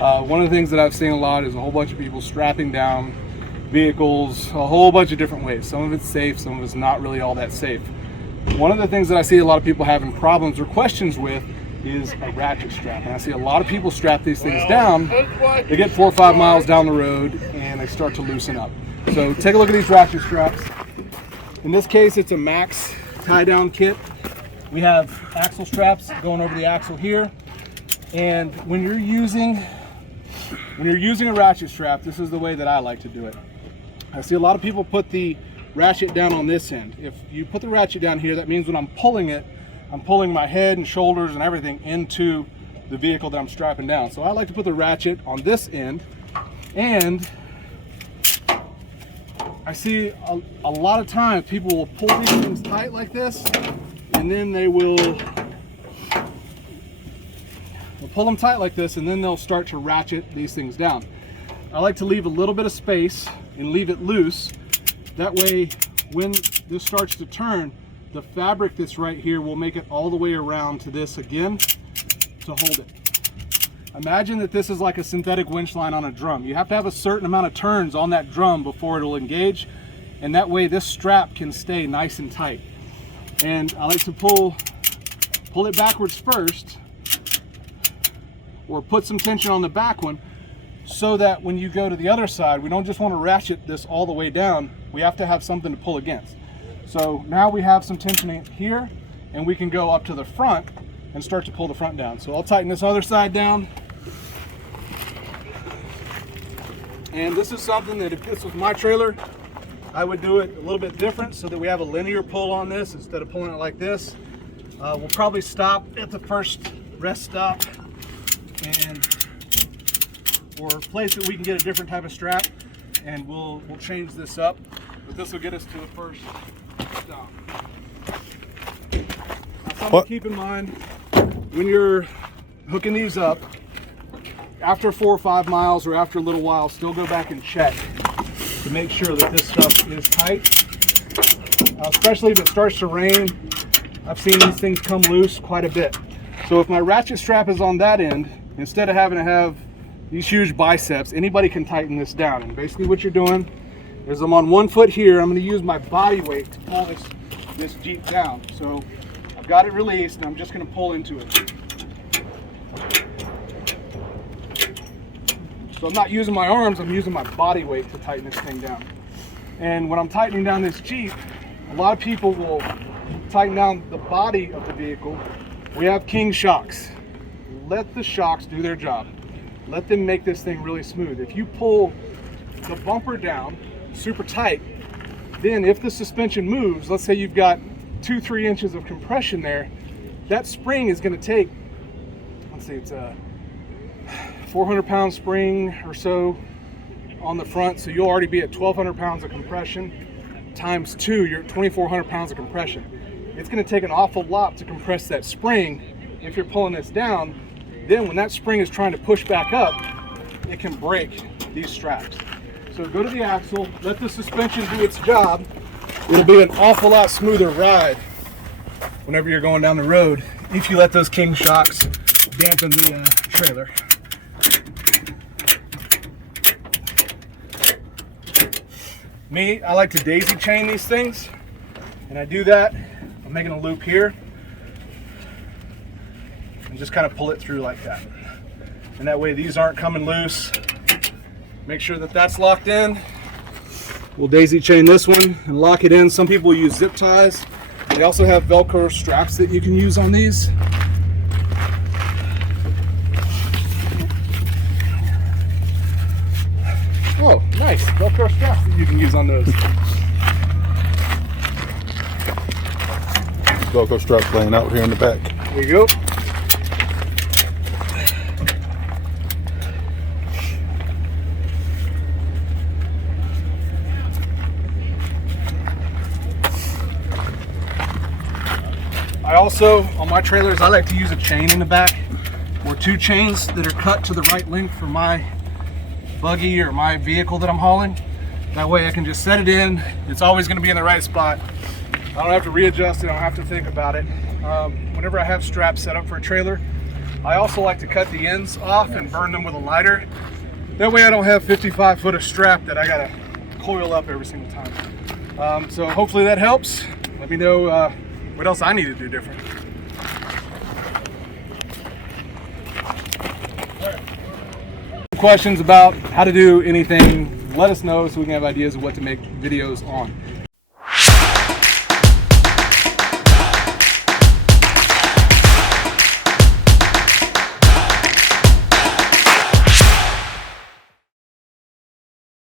One of the things that I've seen a lot is a whole bunch of people strapping down vehicles a whole bunch of different ways. Some of it's safe, some of it's not really all that safe. One of the things that I see a lot of people having problems or questions with is a ratchet strap. And I see a lot of people strap these things down, they get 4 or 5 miles down the road and they start to loosen up. So take a look at these ratchet straps. In this case, it's a max tie down kit. We have axle straps going over the axle here. And when you're using a ratchet strap, this is the way that I like to do it. I see a lot of people put the ratchet down on this end. If you put the ratchet down here, that means when I'm pulling it, I'm pulling my head and shoulders and everything into the vehicle that I'm strapping down. So I like to put the ratchet on this end, and I see a lot of times people will pull these things tight like this, and then they'll pull them tight like this, and then they'll start to ratchet these things down. I like to leave a little bit of space and leave it loose. That way, when this starts to turn, the fabric that's right here will make it all the way around to this again to hold it. Imagine that this is like a synthetic winch line on a drum. You have to have a certain amount of turns on that drum before it'll engage, and that way this strap can stay nice and tight. And I like to pull it backwards first, or put some tension on the back one, so that when you go to the other side, we don't just want to ratchet this all the way down, we have to have something to pull against. So now we have some tension here, and we can go up to the front and start to pull the front down. So I'll tighten this other side down. And this is something that if this was my trailer, I would do it a little bit different so that we have a linear pull on this instead of pulling it like this. We'll probably stop at the first rest stop or place that we can get a different type of strap, and we'll change this up. But this will get us to the first stop. Now, something to keep in mind when you're hooking these up, after 4 or 5 miles or after a little while, still go back and check to make sure that this stuff is tight. Especially if it starts to rain, I've seen these things come loose quite a bit. So if my ratchet strap is on that end, instead of having to have these huge biceps, anybody can tighten this down. And basically what you're doing is I'm on 1 foot here, I'm going to use my body weight to pull this Jeep down. So I've got it released and I'm just going to pull into it. So I'm not using my arms, I'm using my body weight to tighten this thing down. And when I'm tightening down this Jeep, a lot of people will tighten down the body of the vehicle. We have king shocks. Let the shocks do their job. Let them make this thing really smooth. If you pull the bumper down super tight, then if the suspension moves, let's say you've got 2-3 inches of compression there, that spring is going to take, let's see, it's a 400-pound spring or so on the front, so you'll already be at 1,200 pounds of compression times 2, you're at 2,400 pounds of compression. It's going to take an awful lot to compress that spring. If you're pulling this down, then when that spring is trying to push back up, it can break these straps. So go to the axle, let the suspension do its job. It'll be an awful lot smoother ride whenever you're going down the road if you let those king shocks dampen the trailer. Me, I like to daisy chain these things, and I do that. I'm making a loop here and just kind of pull it through like that. And that way these aren't coming loose. Make sure that that's locked in. We'll daisy chain this one and lock it in. Some people use zip ties. They also have Velcro straps that you can use on these. Oh, nice. Velcro straps that you can use on those. Velcro straps laying out here in the back. There you go. I also, on my trailers, I like to use a chain in the back, or 2 chains that are cut to the right length for my buggy or my vehicle that I'm hauling. That way I can just set it in. It's always going to be in the right spot. I don't have to readjust it. I don't have to think about it. Whenever I have straps set up for a trailer, I also like to cut the ends off and burn them with a lighter. That way I don't have 55 foot of strap that I gotta coil up every single time. So hopefully that helps. Let me know what else I need to do different. Questions about how to do anything, let us know so we can have ideas of what to make videos on.